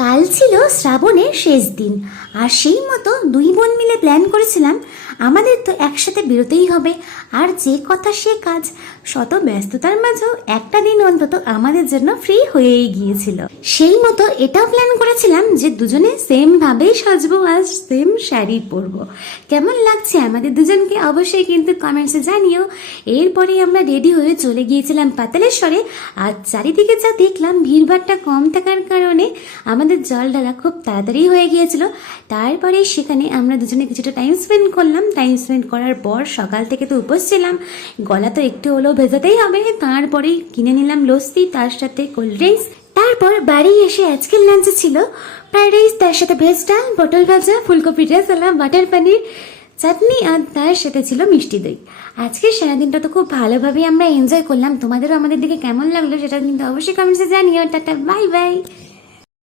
কাল ছিল শ্রাবণের শেষ দিন, আর সেই মতো দুই বোন মিলে প্ল্যান করেছিলাম আমাদের তো একসাথে বেরোতেই হবে। আর যে কথা সে কাজ, শত ব্যস্ততার মাঝেও একটা দিন অন্তত আমাদের জন্য ফ্রি হয়েই গিয়েছিল। সেই মতো এটাও প্ল্যান করেছিলাম যে দুজনে সেম ভাবেই সাজবো, আর সেম শাড়ি পরবো। কেমন লাগছে আমাদের দুজনকে অবশ্যই কিন্তু কমেন্টসে জানিও। এরপরে আমরা রেডি হয়ে চলে গিয়েছিলাম পাতালেশ্বরে। আর চারিদিকে যা দেখলাম, ভিড়ভাড়টা কম থাকার কারণে আমাদের জল ঢালা খুব তাড়াতাড়ি হয়ে গিয়েছিল। তারপরে সেখানে আমরা দুজনে কিছুটা টাইম স্পেন্ড করলাম। টাইম স্পেন্ড করার পর সকাল থেকে তো উপোস ছিলাম, গলা তো একটু হলেও ভেজাতেই হবে। তারপরেই কিনে নিলাম লস্যি, তার সাথে কোল্ড ড্রিঙ্কস। তারপর বাড়ি এসে আজকের লাঞ্চে ছিল ফ্রাইড রাইস, তার সাথে ভেজ ডাল, পটল ভাজা, ফুলকপি রেজালা, বাটার পনির, চাটনি, আর তার সাথে ছিল মিষ্টি দই। আজকে সারাদিনটা তো খুব ভালোভাবে আমরা এনজয় করলাম। তোমাদেরও আমাদের দিকে কেমন লাগলো সেটা কিন্তু অবশ্যই কমেন্টসে জানিও। Tata, bye bye.